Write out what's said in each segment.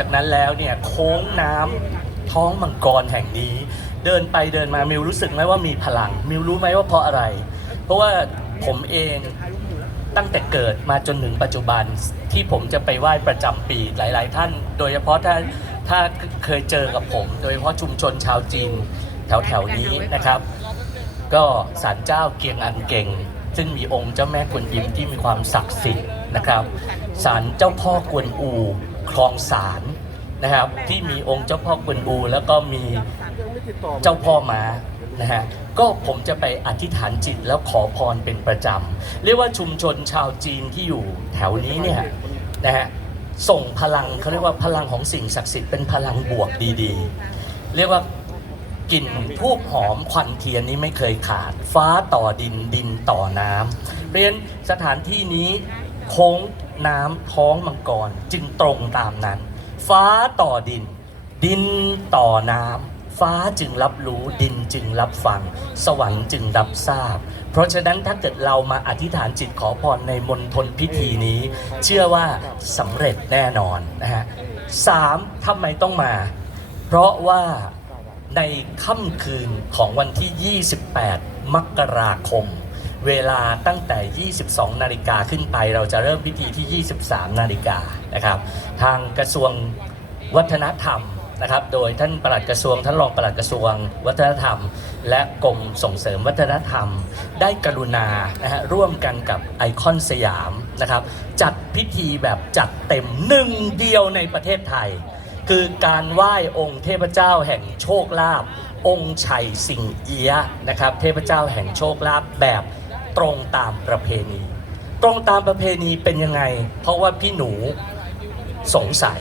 จากนั้นแล้วเนี่ยโค้งน้ำท้องมังกรแห่งนี้ เดินไปเดินมามิวรู้สึกไหมว่ามีพลังมิวรู้ไหมว่าเพราะอะไร เพราะว่าผมเองตั้งแต่เกิดมาจนถึงปัจจุบันที่ผมจะไปไหว้ประจำปีหลาย ๆ ท่าน โดยเฉพาะถ้าถ้าเคยเจอกับผม โดยเฉพาะชุมชนชาวจีนแถวแถว ๆ นี้นะครับ ก็ศาลเจ้าเกียงอันเก่ง ซึ่งมีองค์เจ้าแม่กวนอิมที่มีความศักดิ์สิทธิ์นะครับศาลเจ้าพ่อกวนอู คลองสารนะครับ ที่มีองค์เจ้าพ่อกวนอูแล้วก็มีเจ้าพ่อมานะฮะก็ผมจะไปอธิษฐานจิตแล้วขอพรเป็นประจำ เรียกว่าชุมชนชาวจีนที่อยู่แถวนี้เนี่ยนะฮะส่งพลังเขาเรียกว่าพลังของสิ่งศักดิ์สิทธิ์เป็นพลังบวกดีๆ เรียกว่ากลิ่นทูบหอมควันเทียนนี้ไม่เคยขาด ฟ้าต่อดินดินต่อน้ำเพราะฉะนั้นสถานที่นี้โค้ง น้ำท้องมังกรจึงตรงตามนั้น ฟ้าต่อดิน ดินต่อน้ำฟ้าจึงรับรู้ดินจึงรับฟัง สวรรค์จึงรับทราบ เพราะฉะนั้นถ้าเกิดเรามาอธิษฐานจิตขอพรในมณฑลพิธีนี้ เชื่อว่าสำเร็จแน่นอนนะฮะสามทำไมต้องมา เพราะว่าในค่ำคืนของวันที่ 28 มกราคม เวลาตั้งแต่ 22 นาฬิกาขึ้นไป เราจะเริ่มพิธีที่ 23 นาฬิกานะครับ ทางกระทรวงวัฒนธรรมนะครับ โดยท่านปลัดกระทรวง ท่านรองปลัดกระทรวงวัฒนธรรม และกรมส่งเสริมวัฒนธรรม ได้กรุณานะฮะร่วมกันกับไอคอนสยามนะครับ จัดพิธีแบบจัดเต็มหนึ่งเดียวในประเทศไทย คือการไหว้องค์เทพเจ้าแห่งโชคลาภองค์ชัยสิงเอียนะครับ เทพเจ้าแห่งโชคลาภแบบ ตรงตามประเพณี ตรงตามประเพณีเป็นยังไง เพราะว่าพี่หนูสงสัย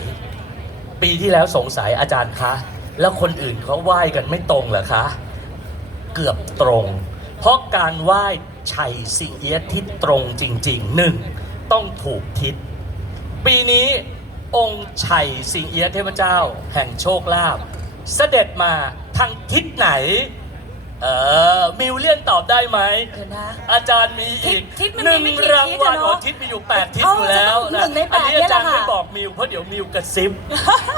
ปีที่แล้วสงสัยอาจารย์คะ แล้วคนอื่นเขาไหว้กันไม่ตรงเหรอคะ เกือบตรง เพราะการไหว้ชัยสิงเอียที่ตรงจริงๆหนึ่งต้องถูกทิศ ปีนี้องค์ชัยสิงเอียเทพเจ้า แห่งโชคลาภเสด็จมาทางทิศไหน เออมิวเลียนตอบได้ไหม เดี๋ยวนะ อาจารย์มีอีกทิศมันหนึ่งมีไม่กี่รางวัลทิศอะเนอะอ๋อทิศมีอยู่ 8 ทิศเอ้าอยู่แล้วจะต้องหนึ่งในแปดอันี้อาจารย์เนี่ยแหละค่ะ ไม่บอกมิวเพราะเดี๋ยวมิวกระซิบ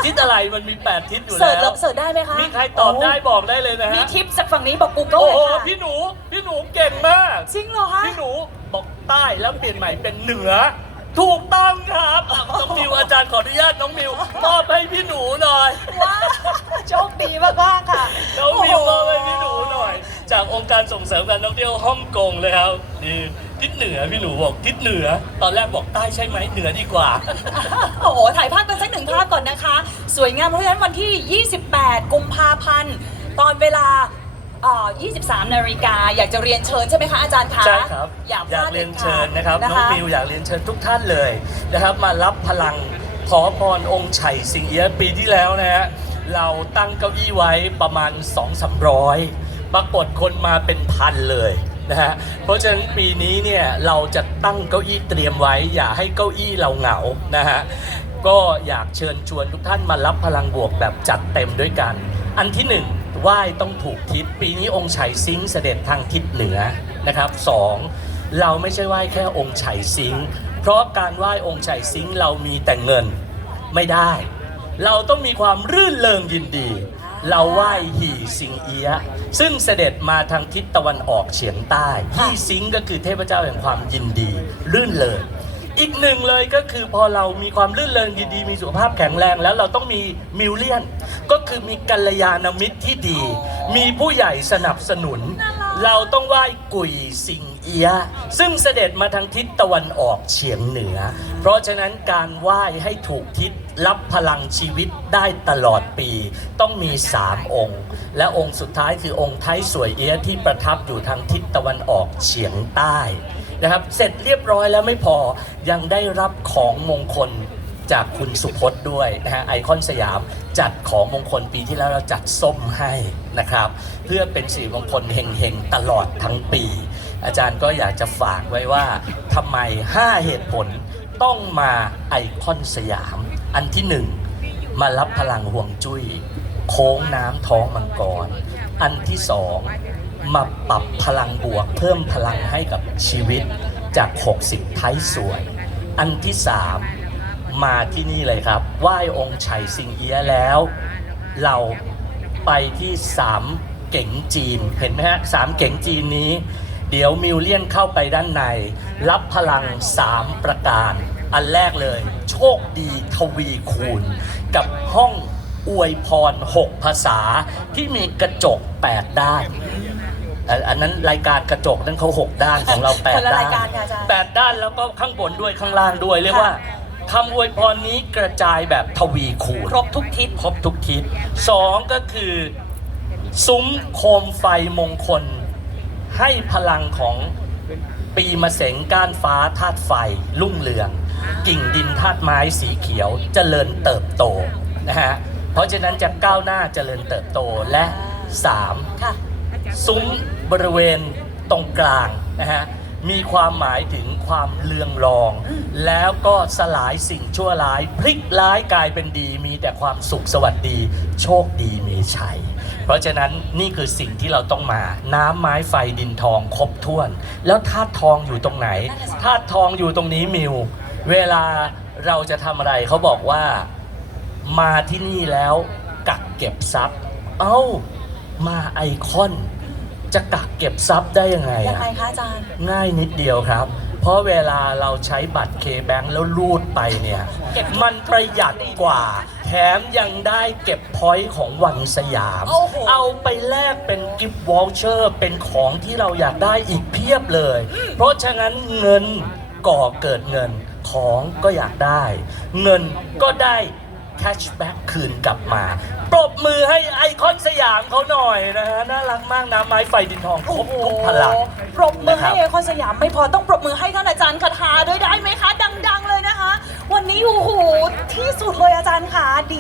ทิศอะไรมันมี 8 ทิศอยู่เสิร์ชแล้วเสิร์ชได้ไหมคะมีใครตอบได้บอกได้เลยนะมีฮะ ทิปจากฝั่งนี้บอกกูเกิลโอ้เลยโหค่ะพี่หนู พี่หนูเก่งมาก จริงเหรอคะ พี่หนูบอกใต้แล้วเปลี่ยนใหม่เป็นเหนือ ถูกต้องครับอะน้องมิวอาจารย์ขออนุญาตน้องมิวมอบให้พี่หนูหน่อย ว้าวโชคดีมากๆค่ะน้องมิวโโมอบให้พี่หนูหน่อย จากองค์การส่งเสริมการท่องเที่ยวฮ่องกงเลยครับนี่ทิศเหนือพี่หนูบอกทิศเหนือ ตอนแรกบอกใต้ใช่ไหมเหนือดีกว่า โอ้โหถ่ายภาพกันสักหนึ่งภาพก่อนนะคะ สวยงามเพราะฉะนั้นวันที่ 28 กุมภาพันธ์ ตอนเวลา เอ่อ23 นาฬิกาอยากจะเรียนเชิญใช่ไหมคะอาจารย์คะใช่ครับอย่าพอยาลากดเรียนด็ดเชิขาญดนะครับ น้องมิวอยากเรียนเชิญทุกท่านเลยนะครับ มารับพลังขอพรองค์ชัยสิงเอียะปีที่แล้วนะฮะเราตั้งเก้าอี้ไว้ประมาณ 2 3 0 0 ปรากฏคนมาเป็นพันเลยนะฮะเพราะฉะนั้นปีนี้เนี่ยเราจะตั้งเก้าอี้เตรียมไว้ อย่าให้เก้าอี้เราเหงานะฮะก็อยากเชิญชวนทุกท่านมารับพลังบวกแบบจัดเต็มด้วยกัน อันที่หนึ่ง ไหว้ต้องถูกทิศปีนี้องค์ไฉซิงเสด็จทางทิศเหนือนะครับสองเราไม่ใช่ไหว้แค่องค์ไฉซิง เพราะการไหว้องค์ไฉซิงเรามีแต่เงินไม่ได้ เราต้องมีความรื่นเริงยินดี เราไหว้ฮีซิงเอียะซึ่งเสด็จมาทางทิศตะวันออกเฉียงใต้ฮีซิงก็คือเทพเจ้าแห่งความยินดี รื่นเริง อีกหนึ่งเลยก็คือพอเรามีความลื่นเริงดีๆ มีสุขภาพแข็งแรง แล้วเราต้องมีมิวเลียน ก็คือมีกัลยาณมิตรที่ดี มีผู้ใหญ่สนับสนุน เราต้องไหว้กุยสิง เอียะซึ่งเสด็จมาทางทิศตะวันออกเฉียงเหนือ เพราะฉะนั้นการไหว้ให้ถูกทิศรับพลังชีวิตได้ตลอดปี ต้องมีสามองค์ และองค์สุดท้ายคือองค์ไทยสวยเอียะที่ประทับอยู่ทางทิศตะวันออกเฉียงใต้นะครับเสร็จเรียบร้อยแล้วไม่พอยังได้รับของมงคลจากคุณสุพจน์ด้วยนะฮะไอคอนสยามจัดของมงคลปีที่แล้วเราจัดส้มให้นะครับ เพื่อเป็นสีมงคลเฮงๆ ตลอดทั้งปี อาจารย์ก็อยากจะฝากไว้ว่าทำไม 5 เหตุผลต้องมาไอคอนสยาม อันที่หนึ่งมารับพลังห่วงจุ้ย โค้งน้ำท้องมังกร อันที่สองมาปรับพลังบวก เพิ่มพลังให้กับชีวิตจาก 60 ท้ายสวย อันที่สามมาที่นี่เลยครับ ไหว้องค์ไฉสิงเอียแล้ว เราไปที่สามเก๋งจีน เห็นไหมฮะสามเก๋งจีนนี้ เดี๋ยวมิวเลียนเข้าไปด้านใน รับพลัง 3 ประการ อันแรกเลย โชคดีทวีคูณ กับห้องอวยพร 6 ภาษาที่มีกระจก 8 ด้าน อันอันนั้นรายการกระจกนั้นเขา 6 ด้านของเรา คนละ8 ด้ารานยการค่ะอาจารย์แปดด้านแล้วก็ข้างบนด้วยข้างล่างด้วย เรียกว่าค่ะคำอวยพรนี้กระจายแบบทวีคูณ ครบทุกทิศ ครบทุกทิศสองก็คือ ซุ้มโคมไฟมงคล ให้พลังของปีมะเสงก้านฟ้าธาตุไฟรุ่งเรือง กิ่งดินธาตุไม้สีเขียวเจริญเติบโตนะฮะเพราะฉะนั้นจะก้าวหน้าเจริญเติบโตและสามค่ะซุ้มบริเวณตรงกลางนะฮะมีความหมายถึงความเลืองรอง แล้วก็สลายสิ่งชั่วร้าย พลิกร้ายกลายเป็นดีมีแต่ความสุขสวัสดี โชคดีมีชัย เพราะฉะนั้นนี่คือสิ่งที่เราต้องมา น้ำไม้ไฟดินทองครบถ้วน แล้วธาตุทองอยู่ตรงไหนธาตุทองอยู่ตรงนี้มิว เวลาเราจะทำอะไรเขาบอกว่ามาที่นี่แล้วกักเก็บทรัพย์ เอ้า มาไอคอน จะกักเก็บทรัพย์ได้ยังไงยังอะไงคะอาจารย์ ง่ายนิดเดียวครับ เพราะเวลาเราใช้บัตรเคแบงแล้วรูดไปเนี่ยเก็บมันประหยัดกว่าแถมยังได้เก็บพอยต์ของวันสยาม โอ้โห เอาไปแลกเป็นกิฟต์วอลเชอร์เป็นของที่เราอยากได้อีกเพียบเลย เพราะฉะนั้นเงินก่อเกิดเงินของก็อยากได้ เงินก็ได้แคชแบ็กคืนกลับมา ปรบมือให้ไอคอนสยามเขาหน่อยนะฮะ น่ารักมากนะไม้ไฟดินทองครบทุกพลัง ปรบมือให้นะครับไอคอนสยามไม่พอต้องปรบมือให้ท่านอาจารย์คาถาด้วยได้ไหมคะ นี้โอ้โหที่สุดเลยอาจารย์ค่ะดี